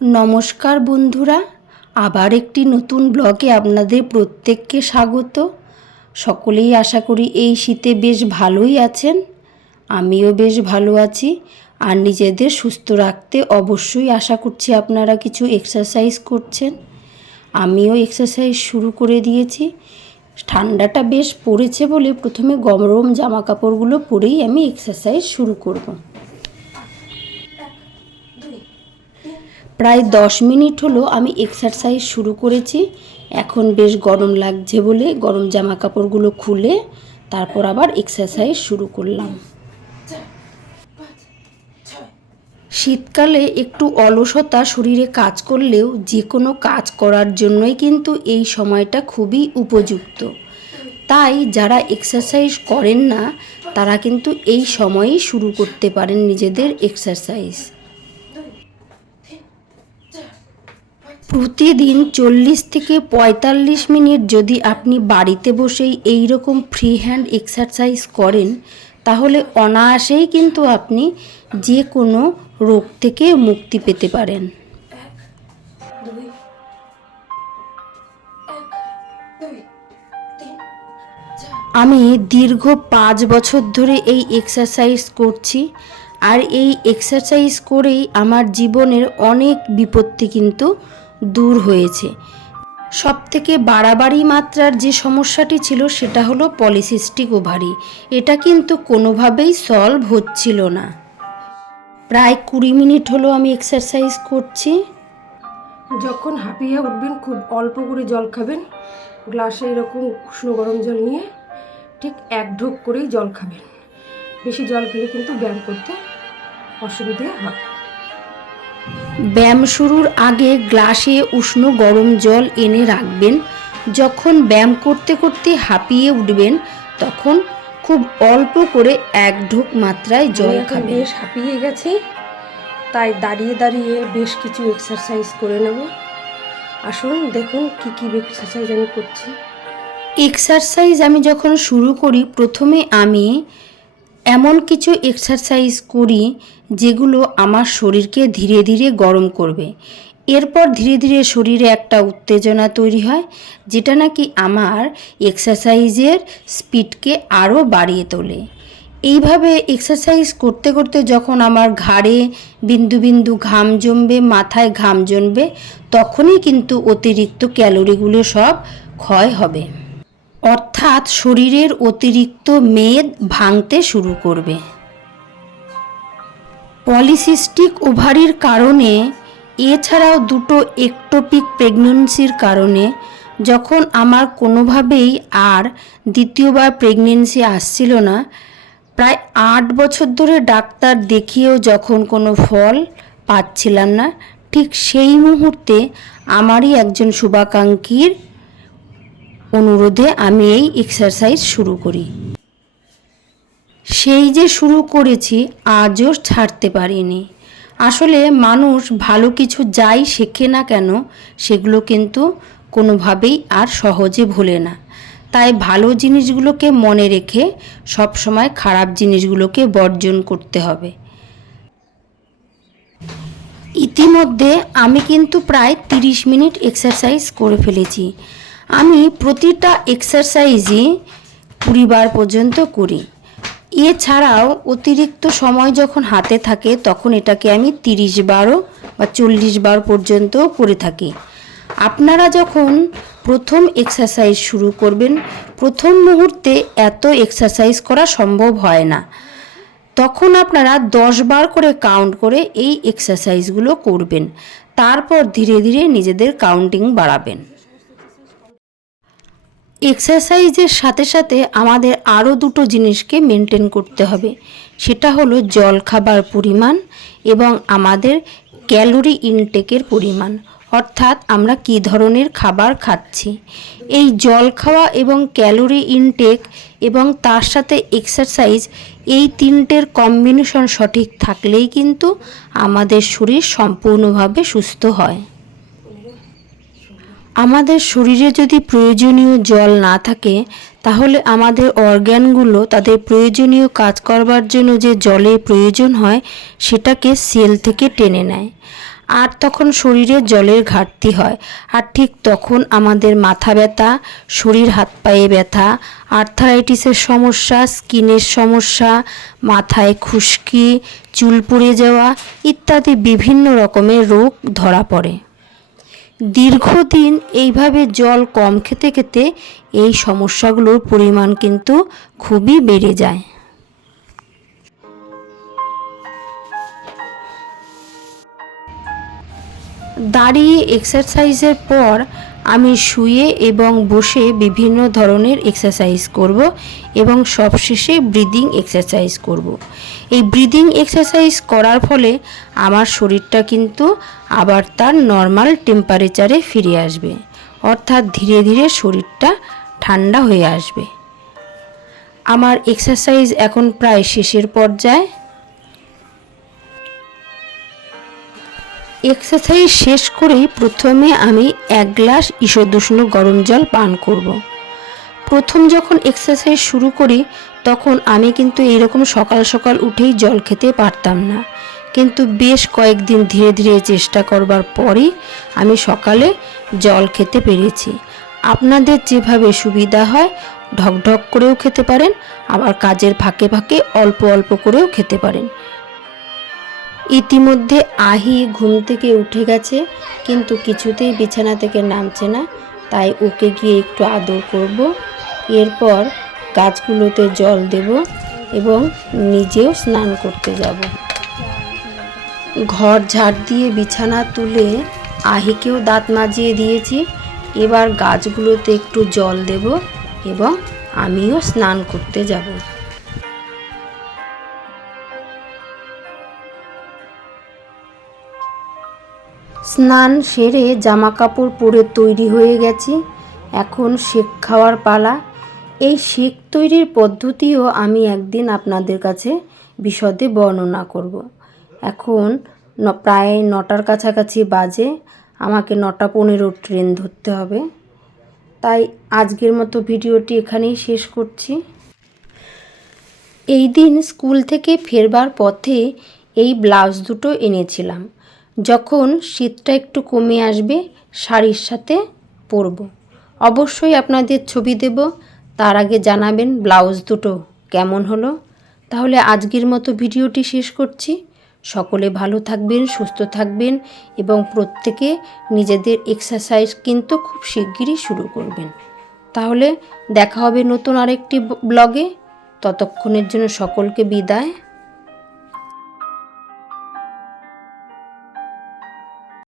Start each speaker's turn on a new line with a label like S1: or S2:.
S1: নমস্কার বন্ধুরা, আবার একটি নতুন ব্লগে আপনাদের প্রত্যেককে স্বাগত। সকলেই আশা করি এই শীতে বেশ ভালোই আছেন। আমিও বেশ ভালো আছি। আর নিজেদের সুস্থ রাখতে অবশ্যই আশা করছি আপনারা কিছু এক্সারসাইজ করছেন। আমিও এক্সারসাইজ শুরু করে দিয়েছি। ঠান্ডাটা বেশ পড়েছে বলে প্রথমে গরম জামা কাপড়গুলো পরেই আমি এক্সারসাইজ শুরু করব। প্রায় দশ মিনিট হলো আমি এক্সারসাইজ শুরু করেছি। এখন বেশ গরম লাগছে বলে গরম জামা কাপড়গুলো খুলে তারপর আবার এক্সারসাইজ শুরু করলাম। শীতকালে একটু অলসতা শরীরে কাজ করলেও যে কোনো কাজ করার জন্যই কিন্তু এই সময়টা খুবই উপযুক্ত। তাই যারা এক্সারসাইজ করেন না, তারা কিন্তু এই সময়েই শুরু করতে পারেন নিজেদের এক্সারসাইজ প্রতিদিন চল্লিশ থেকে পঁয়তাল্লিশ মিনিট যদি আপনি বাড়িতে বসেই এই রকম ফ্রি হ্যান্ড এক্সারসাইজ করেন, তাহলে অনায়াসেই কিন্তু আপনি যে কোনো রোগ থেকে মুক্তি পেতে পারেন। আমি দীর্ঘ পাঁচ বছর ধরে এই এক্সারসাইজ করছি, আর এই এক্সারসাইজ করেই আমার জীবনের অনেক বিপত্তি কিন্তু দূর হয়েছে। সব থেকে বাড়াবাড়ি মাত্রার যে সমস্যাটি ছিল সেটা হলো পলিসিস্টিক ওভারি। এটা কিন্তু কোনোভাবেই সলভ হচ্ছিল না। প্রায় কুড়ি মিনিট হলো আমি এক্সারসাইজ করছি।
S2: যখন হাঁপিয়ে উঠবেন, খুব অল্প করে জল খাবেন, গ্লাসে এরকম উষ্ণ গরম জল নিয়ে ঠিক এক ঢোক করেই জল খাবেন। বেশি জল খেলে কিন্তু ব্যায়াম করতে অসুবিধে হয়।
S1: ব্যায়াম শুরুর আগে গ্লাসে উষ্ণ গরম জল এনে রাখবেন। যখন ব্যায়াম করতে করতে হাঁপিয়ে উঠবেন তখন খুব অল্প করে এক ঢোক মাত্রায় জল খাবেন।
S2: বেশ হাঁপিয়ে গেছি তাই দাঁড়িয়ে দাঁড়িয়ে বেশ কিছু এক্সারসাইজ করে নেব। আসুন দেখুন কি কি এক্সারসাইজ আমি করছি।
S1: এক্সারসাইজ আমি যখন শুরু করি প্রথমে আমি এমন কিছু এক্সারসাইজ করি যেগুলো আমার শরীরকে ধীরে ধীরে গরম করবে। এরপর ধীরে ধীরে শরীরে একটা উত্তেজনা তৈরি হয়, যেটা নাকি আমার এক্সারসাইজের স্পিডকে আরও বাড়িয়ে তোলে। এইভাবে এক্সারসাইজ করতে করতে যখন আমার ঘাড়ে বিন্দু বিন্দু ঘাম জমবে, মাথায় ঘাম জমবে, তখনই কিন্তু অতিরিক্ত ক্যালোরিগুলো সব ক্ষয় হবে। অর্থাৎ শরীরের অতিরিক্ত মেদ ভাঙতে শুরু করবে। পলিসিস্টিক ওভারির কারণে, এছাড়াও দুটো একটোপিক প্রেগনেন্সির কারণে, যখন আমার কোনোভাবেই আর দ্বিতীয়বার প্রেগনেন্সি আসছিল না, প্রায় আট বছর ধরে ডাক্তার দেখিয়েও যখন কোনো ফল পাচ্ছিলাম না, ঠিক সেই মুহূর্তে আমারই একজন শুভাকাঙ্ক্ষীর অনুরোধে আমি এই এক্সারসাইজ শুরু করি। সেই যে শুরু করেছি, আজও ছাড়তে পারিনি। আসলে মানুষ ভালো কিছু যাই শেখে না কেন, সেগুলো কিন্তু কোনোভাবেই আর সহজে ভোলে না। তাই ভালো জিনিসগুলোকে মনে রেখে সব সময় খারাপ জিনিসগুলোকে বর্জন করতে হবে। ইতিমধ্যে আমি কিন্তু প্রায় তিরিশ মিনিট এক্সারসাইজ করে ফেলেছি। আমি প্রতিটা এক্সারসাইজই কুড়ি বার পর্যন্ত করি। এছাড়াও অতিরিক্ত সময় যখন হাতে থাকে, তখন এটাকে আমি তিরিশ বারও বা চল্লিশ বার পর্যন্ত করে থাকি। আপনারা যখন প্রথম এক্সারসাইজ শুরু করবেন, প্রথম মুহূর্তে এত এক্সারসাইজ করা সম্ভব হয় না। তখন আপনারা দশ বার করে কাউন্ট করে এই এক্সারসাইজগুলো করবেন। তারপর ধীরে ধীরে নিজেদের কাউন্টিং বাড়াবেন। এক্সারসাইজের সাথে সাথে আমাদের আরও দুটো জিনিসকে মেনটেন করতে হবে। সেটা হলো জল খাবার পরিমাণ এবং আমাদের ক্যালোরি ইনটেকের পরিমাণ। অর্থাৎ আমরা কী ধরনের খাবার খাচ্ছি। এই জল খাওয়া এবং ক্যালোরি ইনটেক এবং তার সাথে এক্সারসাইজ এই তিনটের কম্বিনেশন সঠিক থাকলেই কিন্তু আমাদের শরীর সম্পূর্ণভাবে সুস্থ হয়। আমাদের শরীরে যদি প্রয়োজনীয় জল না থাকে, তাহলে আমাদের অর্গ্যানগুলো তাদের প্রয়োজনীয় কাজ করবার জন্য যে জলের প্রয়োজন হয়, সেটাকে সেল থেকে টেনে নেয়। আর তখন শরীরে জলের ঘাটতি হয়। আর ঠিক তখন আমাদের মাথা ব্যথা, শরীর হাত পায়ে ব্যথা, আর্থারাইটিসের সমস্যা, স্কিনের সমস্যা, মাথায় খুশকি, চুল পড়ে যাওয়া ইত্যাদি বিভিন্ন রকমের রোগ ধরা পড়ে। দীর্ঘদিন এইভাবে জল কম খেতে খেতে এই সমস্যাগুলোর পরিমাণ কিন্তু খুবই বেড়ে যায়। দাঁড়িয়ে এক্সারসাইজের পর আমি শুয়ে এবং বসে বিভিন্ন ধরনের এক্সারসাইজ করব এবং সবশেষে ব্রিদিং এক্সারসাইজ করব। এই ব্রিদিং এক্সারসাইজ করার ফলে আমার শরীরটা কিন্তু আবার তার নর্মাল টেম্পারেচারে ফিরে আসবে। অর্থাৎ ধীরে ধীরে শরীরটা ঠান্ডা হয়ে আসবে। আমার এক্সারসাইজ এখন প্রায় শেষের পর্যায়ে। এক্সারসাইজ শেষ করেই প্রথমে আমি এক গ্লাস ঈষদুষ্ণ গরম জল পান করব। প্রথম যখন এক্সারসাইজ শুরু করি, তখন আমি কিন্তু এইরকম সকাল সকাল উঠেই জল খেতে পারতাম না। কিন্তু বেশ কয়েকদিন ধীরে ধীরে চেষ্টা করবার পরই আমি সকালে জল খেতে পেরেছি। আপনাদের যেভাবে সুবিধা হয়, ঢকঢক করেও খেতে পারেন, আবার কাজের ফাঁকে ফাঁকে অল্প অল্প করেও খেতে পারেন। ইতিমধ্যে আহি ঘুম থেকে উঠে গেছে, কিন্তু কিছুতেই বিছানা থেকে নামছে না। তাই ওকে গিয়ে একটু আদর করব। এরপর গাছগুলোতে জল দেব এবং নিজেও স্নান করতে যাব। ঘর ঝাড় দিয়ে বিছানা তুলে আহিকেও দাঁত মাজিয়ে দিয়েছি। এবার গাছগুলোতে একটু জল দেব এবং আমিও স্নান করতে যাব। স্নান সেরে জামা কাপড় পরে তৈরি হয়ে গেছি। এখন শেক খাওয়ার পালা। এই শেক তৈরির পদ্ধতিও আমি একদিন আপনাদের কাছে বিশদে বর্ণনা করব। এখন প্রায় নটার কাছাকাছি বাজে। আমাকে নটা পনেরো ট্রেন ধরতে হবে। তাই আজকের মতো ভিডিওটি এখানেই শেষ করছি। এই দিন স্কুল থেকে ফেরবার পথে এই ব্লাউজ দুটো এনেছিলাম। যখন শীতটা একটু কমে আসবে, শাড়ির সাথে পরব। অবশ্যই আপনাদের ছবি দেব। তার আগে জানাবেন ব্লাউজ দুটো কেমন হলো। তাহলে আজকের মতো ভিডিওটি শেষ করছি। সকলে ভালো থাকবেন, সুস্থ থাকবেন এবং প্রত্যেকে নিজেদের এক্সারসাইজ কিন্তু খুব শিগগিরই শুরু করবেন। তাহলে দেখা হবে নতুন আরেকটি ব্লগে ততক্ষণের জন্য সকলকে বিদায়।